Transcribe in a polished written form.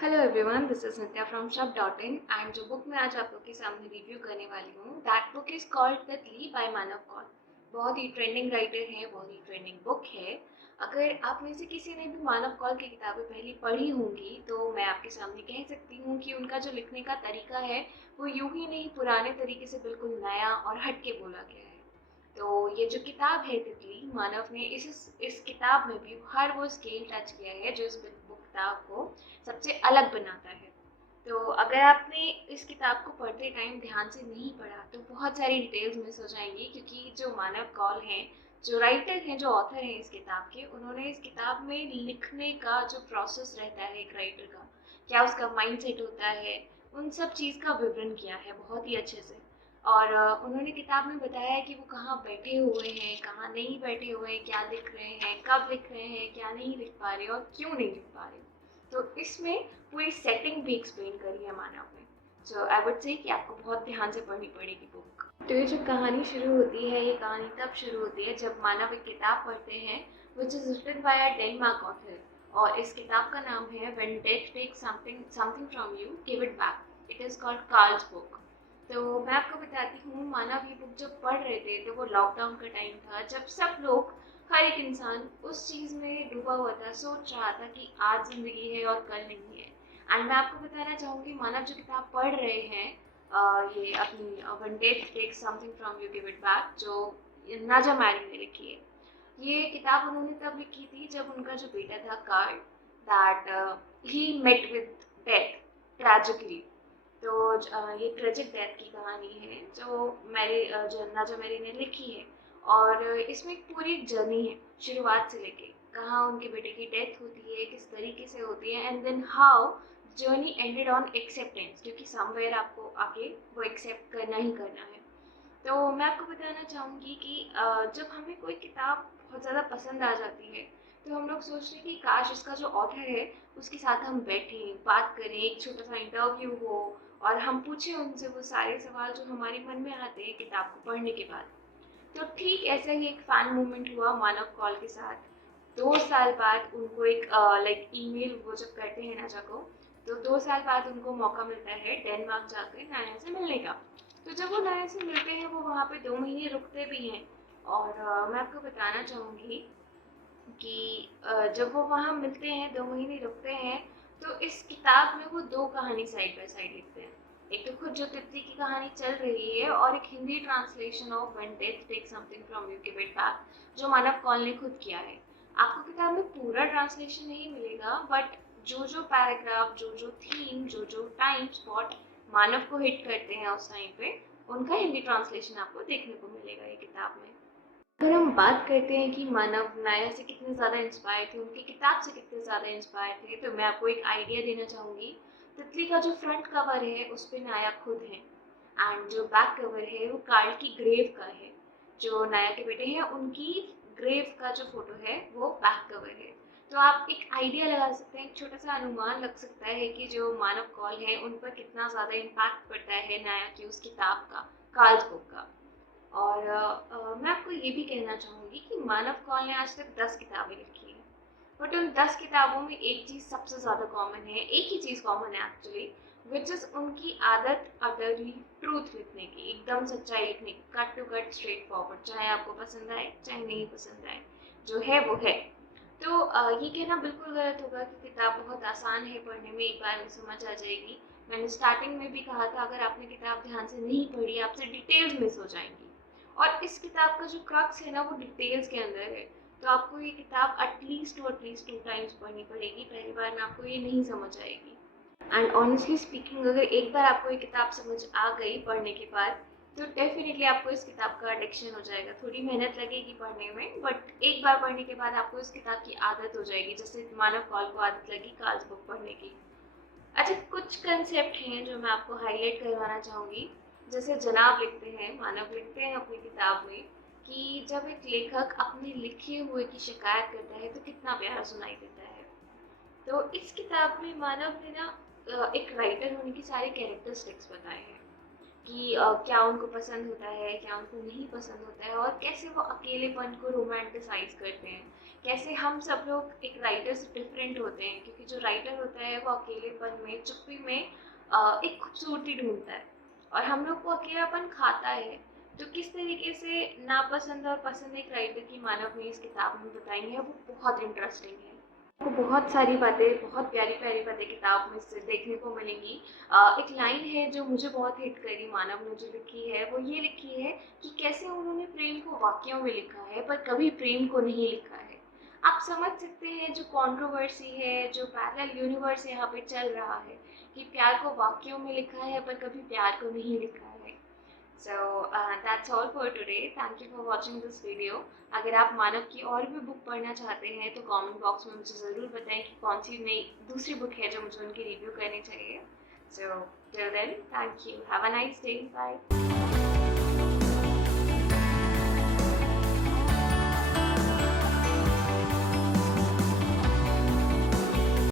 Hello everyone, this is Nitya from shop.in and जो book मैं आज आप लोग के सामने रिव्यू करने वाली हूँ that book is called the ली बाय मानव कौल। बहुत ही ट्रेंडिंग राइटर है, बहुत ही ट्रेंडिंग बुक है। अगर आप में से किसी ने भी मानव कौल की किताबें पहले पढ़ी होंगी तो मैं आपके सामने कह सकती हूँ कि उनका जो लिखने का तरीका है वो यूं ही नहीं, पुराने तरीके से बिल्कुल नया और हट के बोला गया है। तो ये जो किताब है तितली, मानव ने इस किताब में भी हर वो स्केल टच किया है जो इस बुक किताब को सबसे अलग बनाता है। तो अगर आपने इस किताब को पढ़ते टाइम ध्यान से नहीं पढ़ा तो बहुत सारी डिटेल्स मिस हो जाएंगी, क्योंकि जो मानव कौल हैं, जो राइटर हैं, जो ऑथर हैं इस किताब के, उन्होंने इस किताब में लिखने का जो प्रोसेस रहता है एक राइटर का, क्या उसका माइंडसेट होता है, उन सब चीज़ का विवरण किया है बहुत ही अच्छे से। और उन्होंने किताब में बताया है कि वो कहाँ बैठे हुए हैं, कहाँ नहीं बैठे हुए हैं, क्या लिख रहे हैं, कब लिख रहे हैं, क्या नहीं लिख पा रहे और क्यों नहीं लिख पा रहे। तो इसमें पूरी सेटिंग भी एक्सप्लेन करी है मानव ने। सो आई वुड से कि आपको बहुत ध्यान से पढ़नी पड़ेगी बुक। तो ये जो कहानी शुरू होती है, ये कहानी तब शुरू होती है जब मानव एक किताब पढ़ते हैं which is written by a Denmark author. और इस किताब का नाम है when death takes something something from you give it back. It is called Carl's book. तो मैं आपको बताती हूँ, मानव ये बुक जब पढ़ रहे थे तो वो लॉकडाउन का टाइम था, जब सब लोग, हर एक इंसान उस चीज़ में डूबा हुआ था, सोच रहा था कि आज ज़िंदगी है और कल नहीं है। एंड मैं आपको बताना चाहूँगी, मानव जो किताब पढ़ रहे हैं, ये अपनी when death takes something from you give it back, जो नाजा मैरी ने लिखी है। ये किताब उन्होंने तब लिखी थी जब उनका जो बेटा था Carl, that he met with death tragically. तो ये ट्रेजिक डेथ की कहानी है जो नाजा मैरी ने लिखी है। और इसमें एक पूरी एक जर्नी है, शुरुआत से लेके कहाँ उनके बेटे की डेथ होती है, किस तरीके से होती है, and then how journey ended on acceptance, क्योंकि समवेयर आपको आके वो एक्सेप्ट करना ही करना है। तो मैं आपको बताना चाहूँगी कि जब हमें कोई किताब बहुत ज़्यादा पसंद आ जाती है तो हम लोग सोचते हैं कि काश इसका जो ऑथर है उसके साथ हम बैठें, बात करें, एक छोटा सा इंटरव्यू हो और हम पूछें उनसे वो सारे सवाल जो हमारे मन में आते हैं किताब को पढ़ने के बाद। तो ठीक ऐसा ही एक फैन मूवमेंट हुआ मानव कौल के साथ। 2 साल बाद उनको एक लाइक ईमेल वो जब करते हैं ना जगह, तो 2 साल बाद उनको मौका मिलता है डेनमार्क जाकर नाया से मिलने का। तो जब वो नाया से मिलते हैं वो वहाँ पे 2 महीने रुकते भी हैं। और मैं आपको बताना चाहूँगी कि जब वो वहाँ मिलते हैं, 2 महीने रुकते हैं, तो इस किताब में वो दो कहानी साइड बाय साइड लिखते हैं। एक तो खुद जो तितली की कहानी चल रही है और एक Hindi translation of when death takes something from you give it back, जो मानव कौल ने खुद किया है। आपको किताब में पूरा ट्रांसलेशन नहीं मिलेगा, बट जो जो पैराग्राफ, जो जो थीम, जो जो टाइम स्पॉट मानव को हिट करते हैं उस टाइम पे, उनका हिंदी ट्रांसलेशन आपको देखने को मिलेगा ये किताब में। अगर हम बात करते हैं कि मानव नाया से कितने ज़्यादा इंस्पायर थे, उनकी किताब से कितने ज़्यादा इंस्पायर थे, तो मैं आपको एक आइडिया देना चाहूँगी। तितली का जो फ्रंट कवर है उस पे नाया खुद है, एंड जो बैक कवर है वो कार्ल की ग्रेव का है। जो नाया के बेटे हैं उनकी ग्रेव का जो फोटो है वो बैक कवर है। तो आप एक आइडिया लगा सकते हैं, एक छोटा सा अनुमान लग सकता है कि जो मानव कौल है उन पर कितना ज़्यादा इम्पैक्ट पड़ता है नाया की उस किताब का, कार्ल्स बुक का। और मैं आपको ये भी कहना चाहूँगी कि मानव कौल ने आज तक 10 किताबें लिखी हैं, बट उन 10 किताबों में एक चीज़ सबसे ज़्यादा कॉमन है, एक ही चीज़ कॉमन है एक्चुअली, विच इज़ उनकी आदत अटरली ट्रूथ लिखने की, एकदम सच्चाई लिखने की, cut to cut straightforward, चाहे आपको पसंद आए चाहे नहीं पसंद आए, जो है वो है। तो ये कहना बिल्कुल गलत होगा कि किताब बहुत आसान है पढ़ने में, एक बार में समझ आ जाएगी। मैंने स्टार्टिंग में भी कहा था, अगर आपने किताब ध्यान से नहीं पढ़ी आपसे डिटेल्स मिस हो जाएंगी। और इस किताब का जो क्रक्स है ना वो डिटेल्स के अंदर है। तो आपको ये किताब एटलीस्ट 2 टाइम्स पढ़नी पड़ेगी, पहली बार में आपको ये नहीं समझ आएगी। एंड ऑनेस्टली स्पीकिंग, अगर एक बार आपको ये किताब समझ आ गई पढ़ने के बाद, तो डेफिनेटली आपको इस किताब का एडिक्शन हो जाएगा। थोड़ी मेहनत लगेगी पढ़ने में, बट एक बार पढ़ने के बाद आपको इस किताब की आदत हो जाएगी, जैसे मानव कौल को आदत लगी कार्ल्स बुक पढ़ने की। अच्छा, कुछ कंसेप्ट हैं जो मैं आपको हाईलाइट करवाना चाहूँगी। जैसे जनाब लिखते हैं, मानव लिखते हैं अपनी किताब में कि जब एक लेखक अपने लिखे हुए की शिकायत करता है तो कितना प्यारा सुनाई देता है। तो इस किताब में मानव ने ना एक राइटर होने की सारी कैरेक्टरिस्टिक्स बताए हैं कि क्या उनको पसंद होता है, क्या उनको नहीं पसंद होता है, और कैसे वो अकेलेपन को रोमांटिसाइज करते हैं। कैसे हम सब लोग एक राइटर से डिफरेंट होते हैं, क्योंकि जो राइटर होता है वो अकेलेपन में, चुप्पी में एक खूबसूरती ढूंढता है, और हम लोग को अकेलापन खाता है। तो किस तरीके से नापसंद और पसंद एक राइटर की मानव ने इस किताब में बताई है, वो बहुत इंटरेस्टिंग है। आपको बहुत सारी बातें, बहुत प्यारी प्यारी बातें किताब में से देखने को मिलेंगी। एक लाइन है जो मुझे बहुत हिट करी, मानव ने जो लिखी है वो ये लिखी है कि कैसे उन्होंने प्रेम को वाक्यों में लिखा है पर कभी प्रेम को नहीं लिखा है। आप समझ सकते हैं जो कंट्रोवर्सी है, जो पैरेलल यूनिवर्स यहाँ पे चल रहा है, कि प्यार को वाक्यों में लिखा है पर कभी प्यार को नहीं लिखा है। So that's all for today. Thank you for watching this video. अगर आप मानव की और भी बुक पढ़ना चाहते हैं तो कमेंट बॉक्स में मुझे ज़रूर बताएं कि कौन सी नई दूसरी बुक है जो मुझे उनकी रिव्यू करनी चाहिए. So till then, thank you. Have a nice day. Bye.